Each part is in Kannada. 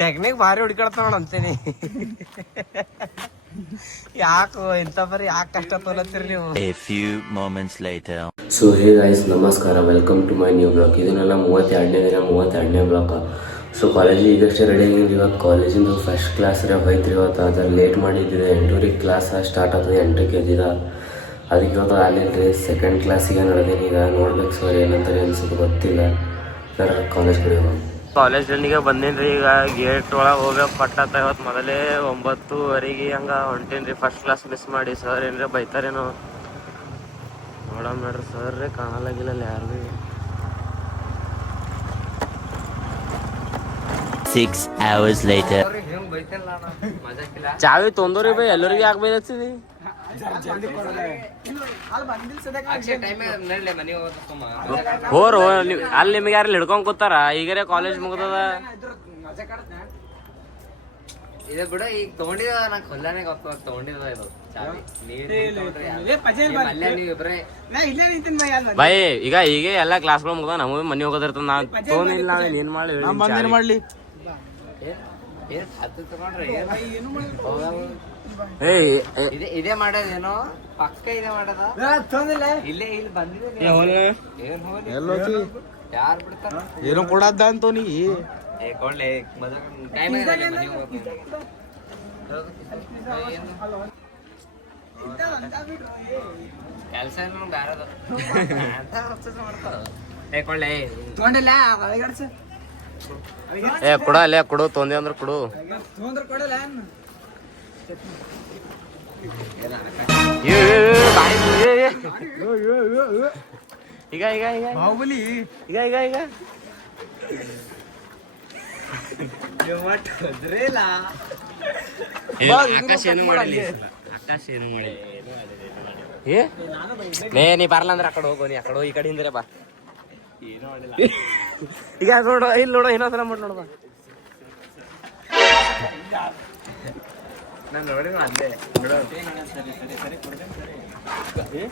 ಟೆಕ್ನಿಕ್ ಭಾರಿ ಹುಡುಕಾಡ್ತಾವ ನೋಡ ಅಂತೀನಿ. ಯಾಕೆ ಇಂಥ ಬರೀ ಯಾಕೆ ಕಷ್ಟ ತೋಲತ್ತೀರಿ ನೀವು? ಸೊ ಹೇ ಗೈಸ್, ನಮಸ್ಕಾರ, welcome to my new blog. ಇದು ನನ್ನ 32ನೇ ದಿನ, 32ನೇ ಬ್ಲಾಗ್. ಸೊ ಕಾಲೇಜಿಗೆ ಈಗಷ್ಟೇ ರೆಡಿ ಆಗಿದ್ದು. ಇವಾಗ ಕಾಲೇಜಿಂದು ಫಸ್ಟ್ ಕ್ಲಾಸ್ ಹೋಯ್ತು ಇವತ್ತು. ಅದ್ರ ಲೇಟ್ ಮಾಡಿದ್ದಿದೆ. 8:30 ಕ್ಲಾಸ್ ಸ್ಟಾರ್ಟ್ ಆಗ್ತದೆ, 8ಕ್ಕೆ ಎದ್ದಿದ. ಅದಕ್ಕೆ ಇವತ್ತು ಆನ್ಲೈನ್ ಸೆಕೆಂಡ್ ಕ್ಲಾಸಿಗೆ ನಡೆದೀನಿ. ಈಗ ನೋಡ್ಬೇಕು ಸರ್ ಏನಂತಾರೆ ಅನ್ಸೋದು ಗೊತ್ತಿಲ್ಲ. ಸರ್ ಕಾಲೇಜ್ ಕಡೆ ಹೋಗಿ ಕಾಲೇಜ್ ರನ್ನಿಗೆ ಬಂದೀನಿ ರೀ. ಈಗ ಗೇಟ್ ಒಳಗೆ ಹೋಗ್ಬೇಕು ಪಟ್ಟತ್ತ. ಇವತ್ತು ಮೊದಲೇ 9:30 ಹಂಗೆ ಹೊಂಟೀನಿ ರೀ. ಫಸ್ಟ್ ಕ್ಲಾಸ್ ಮಿಸ್ ಮಾಡಿ ಸರ್ ಏನ್ರಿ ಬೈತಾರೇನೋ ನೋಡೋಣ ನೋಡ್ರಿ. ಸರ್ ರೀ ಕಾಣಲಾಗಿಲ್ಲ ಯಾರು ಭೀ. 6 hours later. ಚಾವಿ ತೊಂದೋರಿ ಬೈ ಎಲ್ಲರಿಗೆ ಯಾಕೆ ಬೈದತ್ತೀವಿ? ಹೋರು ಅಲ್ಲಿ ನಿಮ್ಗೆ ಯಾರು ಹಿಡ್ಕೊಂಡ್ ಕೂತಾರ? ಈಗರೇ ಕಾಲೇಜ್ ಮುಗ್ದದ. ಬಿಡ ಈಗ ತಗೊಂಡಿದ ನಾ ಕೊಲ್ಲಾನೆ ತಗೊಂಡಿದ ಇದು ಬೈ ಈಗ ಎಲ್ಲಾ ಕ್ಲಾಸ್ಗಳು ಮುಗ್ದ ನಮಗೆ ಮನೆ ಹೋಗೋದಿರ್ತದ. ನಾ ತೊಗೊಂಡಿಲ್ಲ, ನಾವೇನ್ ಏನ್ ಮಾಡ್ಲಿ? ಇದೇ ಮಾಡೋದೇನೋ ಪಕ್ಕ ಇದೆ ಮಾಡದ ಇಲ್ಲೇ ಇಲ್ಲಿ ಬಂದಿದೆ. ಯಾರು ಬಿಡ್ತಾರ ಏನೋ ಕೊಡದ್ದ ಅಂತೋನಿ ಕೊಳ್ಳೆ ಕೆಲಸ ಬ್ಯಾರದ ಕೊಳ್ಳೆ ತಗೊಂಡಿಲ್ಲ. ಕೊಡ ಅಲ್ಲೇ ಕೊಡು, ತೊಂದೆ ಅಂದ್ರೆ ಕೊಡು. ಈಗ ಈಗ ಈಗ ಬಾಹುಬಲಿ ಈಗ ಈಗ ಈಗ ಆಕಾಶ ಏನು ಮಾಡಲಿ, ಆಕಾಶ ಏನು ಮಾಡಿ. ನೀ ಬರಲ್ಲ ಅಂದ್ರೆ ಆ ಕಡೆ ಹೋಗೋ. ನೀ ಆ ಕಡೆ ಈ ಕಡೆ ಹಿಂದ್ರೆ ಬಾ. ಈಗ ನೋಡು, ಇಲ್ಲಿ ನೋಡು, ಇನ್ನೊಂದ್ಸಲ ಮಾಡಿ ನೋಡ್ಬಾ. ನಾನು ನೋಡಿ ಅಲ್ಲೇ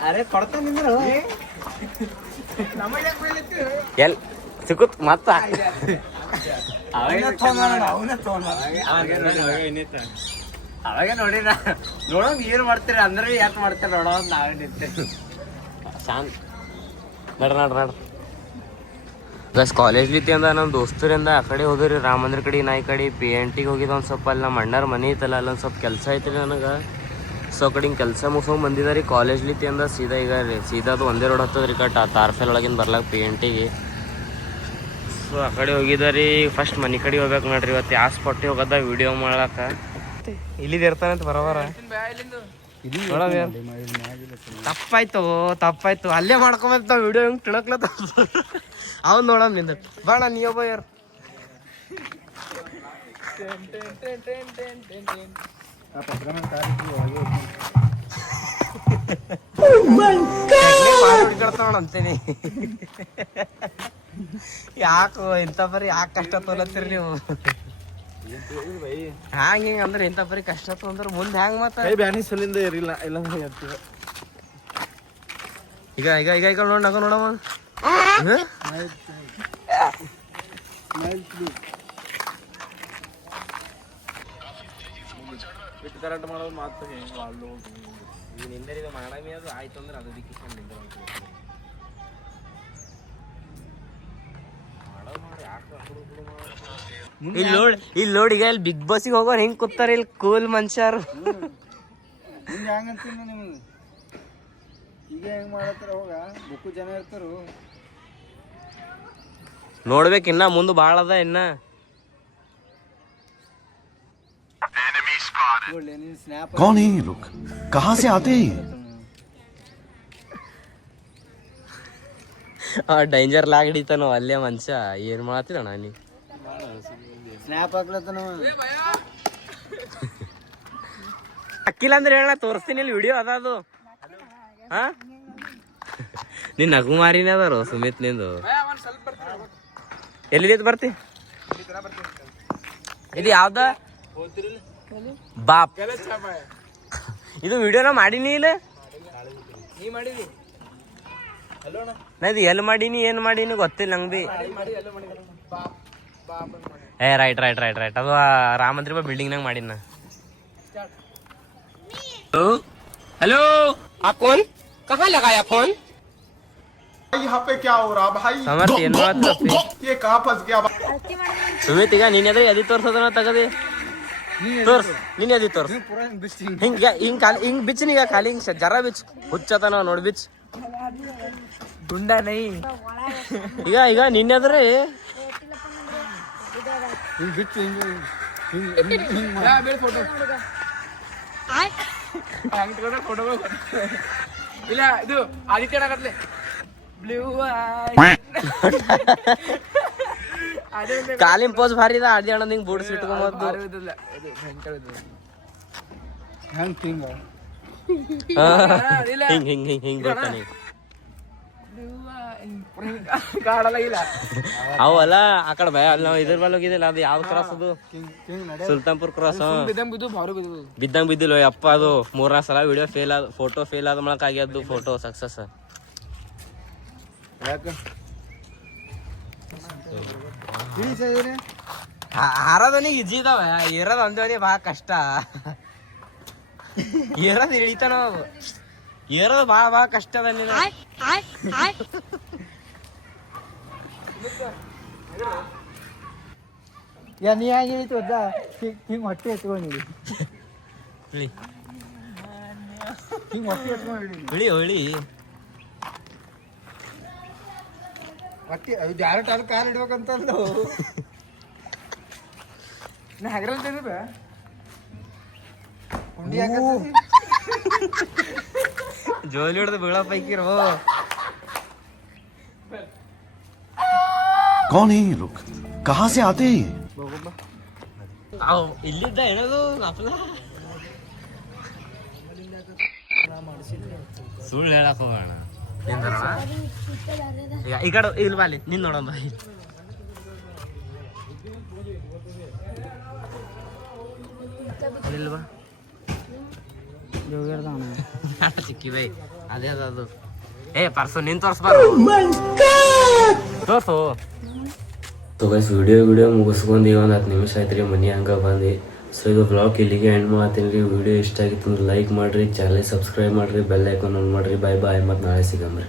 ಅರೆ ಕೊಡ್ತಾ ನಿಂದ್ರು ಎಲ್ ಸಿಕ್ಕುತ್ ಮತ್ತ ಅವಾಗ ನೋಡಿರ ನೋಡೋಂಗ್ ಏನ್ ಮಾಡ್ತೀರಿ ಅಂದ್ರೆ ಯಾಕೆ ಮಾಡ್ತೀರ ನೋಡೋ ನಾವೇ ನಿಂತೇವೆ. ಶಾಂತ್ ನಡ್ರಿ ನಡ್ರಿ ನಡ್ರಿ. ಬಸ್ ಕಾಲೇಜ್ಲಿತ್ತಿ ಅಂದ ನಮ್ಮ ದೋಸ್ತರಿಂದ ಆ ಕಡೆ ಹೋದ್ರಿ ರಾಮ ಮಂದಿರ ಕಡೆ. ನಾ ಈ ಕಡೆ PNTಗೆ ಹೋಗಿದ್ದ. ಒಂದು ಸ್ವಲ್ಪ ಅಲ್ಲಿ ನಮ್ಮ ಅಣ್ಣಾರ ಮನೆ ಐತಲ್ಲ, ಅಲ್ಲೊಂದು ಸ್ವಲ್ಪ ಕೆಲಸ ಐತ್ರಿ ನನಗೆ. ಸೊ ಕಡೆ ಹಿಂಗೆ ಕೆಲಸ ಮುಗಿಸ್ಕೊಂಡು ಬಂದಿದ್ದ ರೀ ಕಾಲೇಜ್ಲಿತ್ತಿ ಅಂದ. ಸೀದಾ ಈಗ ಸೀದಾದು ಒಂದೇ ರೋಡ್ ಹತ್ತದ ರೀ ತಾರ್ಫೆಲ್ ಒಳಗಿಂದ ಬರ್ಲಾಕ PNTಗೆ. ಸೊ ಆ ಕಡೆ ಹೋಗಿದ್ದ ರೀ. ಫಸ್ಟ್ ಮನೆ ಕಡೆ ಹೋಗ್ಬೇಕು ನೋಡ್ರಿ. ಇವತ್ತು ಯಾವ ಸ್ಪಾಟಿಗೆ ಹೋಗದ ವಿಡಿಯೋ ಮಾಡ್ಲಾಕ. ಇಲ್ಲಿದ್ದು ಇರ್ತಾನಂತ ಬರೋಬರ ತಪ್ಪಾಯ್ತು ಅಲ್ಲೇ ಮಾಡ್ಕೊಂಬಂತ ವಿಡಿಯೋ ಹಿಂಗೆ ತಿಳಕ್ಲತ್ತ. ಅವ್ನು ನೋಡಮ್ ನಿಂದ ಬಾಣ ನೀವೊಬ್ಬ ಯಾರು ಹುಡುಕಾಡ್ತಾವ ಅಂತೀನಿ. ಯಾಕು ಇಂಥ ಬರೀ ಯಾಕೆ ಕಷ್ಟ ತೋಲತ್ತೀರಿ ನೀವು? ಹ್ಯಾಂಗ ಹಿಂಗ ಅಂದ್ರೆ ಇಂಥ ಬರೀ ಕಷ್ಟ ತೊಂದ್ರೆ ಮುಂದೆ ಹ್ಯಾಂಗ ಮಾತ್ರ ಬ್ಯಾನಿ ಸಲಿಂದ ಇರಿಲ್ಲ ಇಲ್ಲ ಈಗ ಈಗ ಈಗ ಈಗ ನೋಡ ನಗ ನೋಡಮ್ಮ. ಬಿಟ್ಟು ಕರೆಕ್ಟ್ ಮಾಡೋದು ಮಾತು ಈಗ ನಿಂದರಿಗೆ ಮಾಡಮಿ ಅದು ಆಯ್ತು ಅಂದ್ರೆ ಅದು ದಿಕ್ಕಿಸ್ಕೊಂಡು ನಿಂದ ಇಲ್ಲಿ ನೋಡಿ. ಈಗ ಇಲ್ಲಿ ಬಿಗ್ ಬಾಸಿಗೆ ಹೋಗೋರು ಹೆಂಗ್ ಕೂತಾರ ಇಲ್ಲಿ ಕೂಲ್ ಮನುಷ್ಯರು. ಹೆಂಗಂತ ನಿಮ್ಗೆ ಈಗ ಹೆಂಗ್ ಮಾಡತ್ತಾರ ಹೋಗ ಬುಕ್ಕು ಜನ ಇರ್ತಾರು. ನೋಡ್ಬೇಕು ಇನ್ನ ಮುಂದೆ ಭಾಳ ಅದ. ಇನ್ನ कौन है ये लोग? कहाँ से आते हैं? ಡೇಂಜರ್ ಲಾಗ್ ಹಿಡಿತಾನೋ ಅಲ್ಲೇ ಮನುಷ್ಯ. ಏನ್ ಮಾಡತ್ತಿಲ್ಲ ನೀ? ಸ್ನ್ಯಾಪ್ ಹಾಕ್ಲತ್ತನ ಅಕ್ಕಿಲ್ಲ ಅಂದ್ರೆ ಹೇಳ, ತೋರಿಸ್ತೀನಿ ಇಲ್ಲಿ ವಿಡಿಯೋ ಅದದು. ಹಾ ನಿನ್ ನಗು ಮಾರಿನೇ ಅದಾರು ಸುಮಿತ್ ನಿಂದು. ಎಲ್ಲಿ ಬರ್ತಿ? ಇದು ಯಾವ್ದ ಬಾಪ್? ಇದು ವಿಡಿಯೋನ ಮಾಡಿನಿ ಇಲ್ಲ? ನೀ ಮಾಡಿದಿ ನಾ ಇದು ಎಲ್ಲಿ ಮಾಡೀನಿ ಏನು ಮಾಡೀನಿ ಗೊತ್ತಿಲ್ಲ ನಂಗೆ ಬಿ. ಏ ರೈಟ್ ಅದು ರಾಮ ಮಂದಿರ ಬಿಲ್ಡಿಂಗ್ನಾಗ ಮಾಡೀನಿ ನಾ. हेलो आप कौन कहाँ लगाया फोन यहाँ पे क्या हो रहा भाई समर्थ ಏನ್ ಮಾಡ್ತೀರಿ ये कहाँ फंस गया ಸುಮಿತ್ ಈಗ ನೀನ್ ಎದ್ರೆ ಎದಿ ತೋರ್ಸೋದನ್ನ ತಗದಿ ತೋರ್ಸ್ ನೀನ್ ಎದಿ ತೋರ್ಸ್ ಹಿಂಗ್ ಬಿಚ್ಚನೀಗ ಖಾಲಿ ಹಿಂಗ್ ಜರ ಬಿಚ್ ಹುಚ್ಚತನ ನೋಡ್ ಬಿಚ್ ಗುಂಡ ನೈ ಈಗ ನಿನ್ನೆದ್ರೆ ಇಲ್ಲ ಇದು ಆದಿತ್ಯ ಆಗತ್ಲೆ ಬ್ಲೂ ಕಾಲಿನ ಪೋಸ್ ಭಾರಿ ಇದೆ ಅಡ್ಡಿ ಅಣ್ಣ ಹಿಂಗ್ ಬೂಡ್ಸ್ ಇಟ್ಕೊಂಬದ್ದು ಹಿಂಗ್ ಬರ್ತಾನೆ ಅವಲ್ಲ ಆ ಕಡೆ ಭಯ ಅಲ್ಲಿ ನಾವು ಇದ್ರ ಬಲ್ ಹೋಗಿದ್ದಿಲ್ಲ ಅದು ಯಾವ ಕ್ರಾಸ್ ಅದು ಸುಲ್ತಾನ್ಪುರ್ ಕ್ರಾಸ್ ಬಿದ್ದಂಗ್ ಬಿದ್ದಿಲ್ಲ ಅಪ್ಪ ಅದು 3-4 ಸಲ ವಿಡಿಯೋ ಫೇಲ್ ಆದ ಫೋಟೋ ಫೇಲ್ ಆದ ಮಾಡಕ್ ಆಗ್ಯದ್ದು ಫೋಟೋ ಸಕ್ಸಸ್ ಹಾರೋದನಿಗೆ ಈಜಿ ಇದಾವ ಏರೋದು ಒಂದೇ ಭಾಳ ಕಷ್ಟ ಏರೋದು ಇಳಿತಾನ ಏರೋದು ಭಾಳ ಕಷ್ಟ ಅದ ನೀನು ನೀ ಆಗಿತ್ತು ಹಿಂಗ್ ಹೊಟ್ಟೆ ಎತ್ಕೊಂಡಿರಿ ಇಳಿ ಹಿಂಗ್ ಹೊಟ್ಟೆ ಎತ್ಕೊಂಡಿರಿ ಇಳಿ ಹೊಟ್ಟೆ ಅದು ಡೈರೆಕ್ಟ್ ಅಲ್ಲಿ ಕಾಲು ಇಡ್ಬೇಕಂತಂದು ನಾ ಹಗರಲ್ ತೆಗೆದ ಹುಂಡಿ ಜೋಲಿ ಹಿಡ್ದು ಬೀಳ ಪೈಕಿರೋ कौन है ये लोग कहाँ से आते हैं ये ಇಲ್ಲಿದ್ದ ಏನದು ಅಪ್ಲ ಸುಳ್ಳು ಹೇಳಕ್ ಹೋಗೋಣ ಈ ಕಡೆ ಇಲ್ಲಿ ಬಾಲಿ ನಿನ್ ನೋಡೋಣ ಇಲ್ವಾ ಚಿಕ್ಕಿ ಬೈ ಅದೇ ಅದು ಏ ಪರ್ಸು ನಿನ್ ತೋರ್ಸ್ಬಾರ್ದು ತೋರ್ಸು ಸೊ ಗೈಸ್ ವಿಡಿಯೋ ಮುಗಿಸ್ಕೊಂಡು ಈಗ ಒಂದು 10 ನಿಮಿಷ ಆಯ್ತು ರೀ ಮನೆ ಹಂಗೆ ಬಂದು. ಸೊ ಇದು ಬ್ಲಾಗ್ ಇಲ್ಲಿಗೆ ಎಂಡ್ ಮಾಡ್ತೀನಿ ರೀ. ವಿಡಿಯೋ ಇಷ್ಟ ಆಗಿತ್ತು ಅಂದ್ರೆ ಲೈಕ್ ಮಾಡಿರಿ, ಚಾನಲ್ ಸಬ್ಸ್ಕ್ರೈಬ್ ಮಾಡಿರಿ, ಬೆಲ್ ಐಕಾನ್ ಆನ್ ಮಾಡಿರಿ. ಬಾಯ್ ಮತ್ತು ನಾಳೆ ಸಿಗಮ್ರಿ.